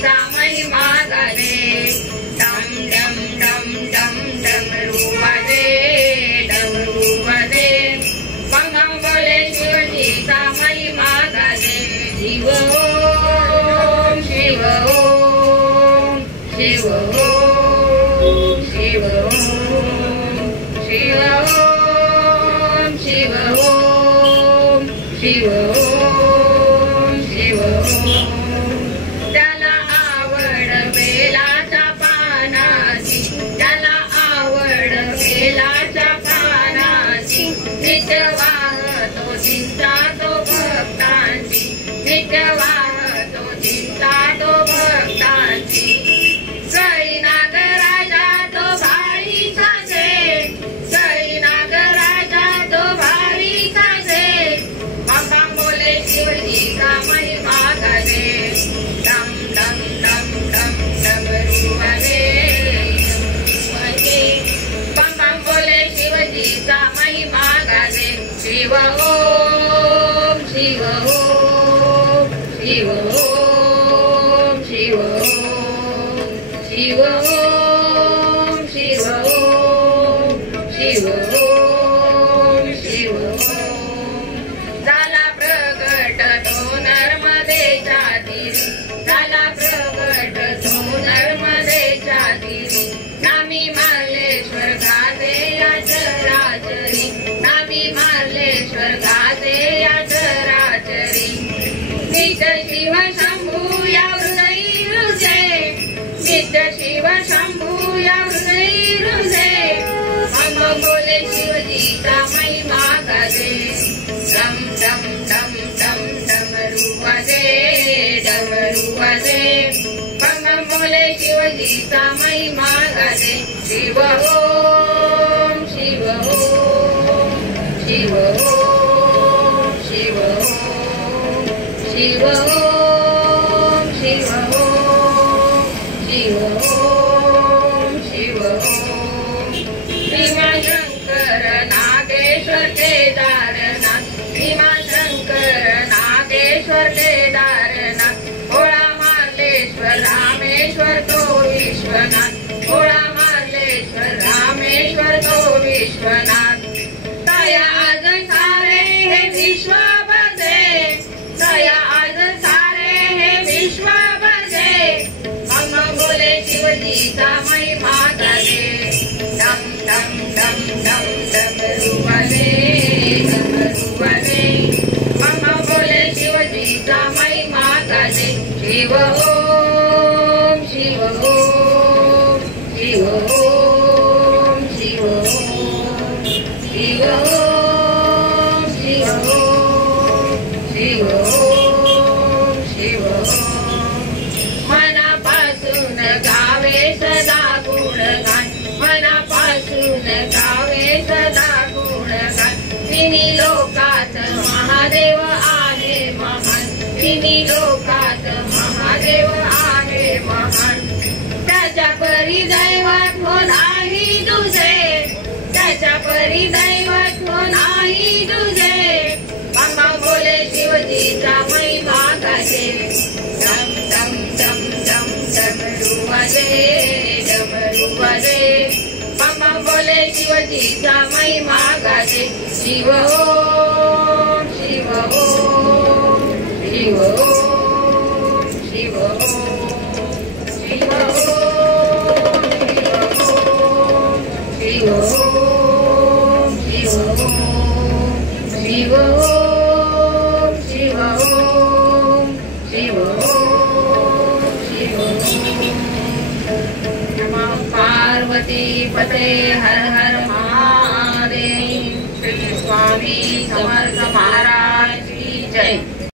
शिवजीचा महिमा गाजे डम डम डम डम डमरू वाजे बम बम बोले शिवजीचा महिमा गाजे शिव ओम शिव ओम शिव ओम शिव ओम शिव ओम शिव ओम शिव ओम शिव ओम त्याला आवड बेलाच्या पानाची त्याला आवड बेलाच्या पानाची नित्य वाहतो चिंता तो भक्तांची नित्य वाहतो चिंता तो भक्तांची जय नागराजा तो भारी साजे जय नागराजा तो भारी साजे बम बम बोले शिवजीचा महिमा गाजे डम डम डम डम डमरू वाजे बम बम बोले शिवजीचा महिमा गाजे शिव ओम शिव ओम शिव ओम शिव ओम शिव ओम शिव ओम शिव ओम शिव ओम झाला प्रगट तो नर्मदेच्या तीरी झाला प्रगट तो नर्मदेच्या तीरी नामी मार्लेश्वर गाजे या चराचरी नामी मार्लेश्वर गाजे या चराचरी नित्य शिव शंभू या हृदयी हृदय नित्य शिव शंभू या हृदयी हृदय बम बम बोले शिवजीचा महिमा गाजे डम डम डम डम डमरू वाजे बम बम बोले शिवजीचा महिमा गाजे शिव ओम शिव ओम शिव ओम शिव ओम शिव ओम शिव ओम शिव ओम शिव ओम भीमाशंकर नागेश्वर केदारनाथ भीमाशंकर नागेश्वर केदारनाथ भोळा मार्लेश्वर रामेश्वर तो विश्वनाथ भोळा मार्लेश्वर रामेश्वर तो विश्वनाथ दया आज सारे हे विश्व बसे दया आज सारे हे विश्व बसे बम बम बोले शिवजीचा महिमा गाजे डम डम डम डम डमरू वाजे बम बम बोले शिवजीचा महिमा गाजे शिव ओम शिव ओम शिव ओम शिव ओम शिव ओम शिव ओम शिव ओम शिव ओम मनापासून गावे सदा गुणगान मनापासून गावे सदा गुणगान तिन्ही लोकात महादेव आहे महान तिन्ही लोकात महादेव आहे महान त्याच्या परी दैवत हो नाही तुझे त्याच्या परी दैवत हो नाही तुझे बम बम बोले शिवजीचा महिमा गाजे डम डम डम डम डमरू वाजे बम बम बोले शिवजीचा महिमा गाजे शिव ओम शिव ओम शिव ओम शिव ओम शिव ओम शिव ओम शिव ओम शिव ओम शिव ओम शिव ओम शिव ओम नमः पार्वती पते हर हर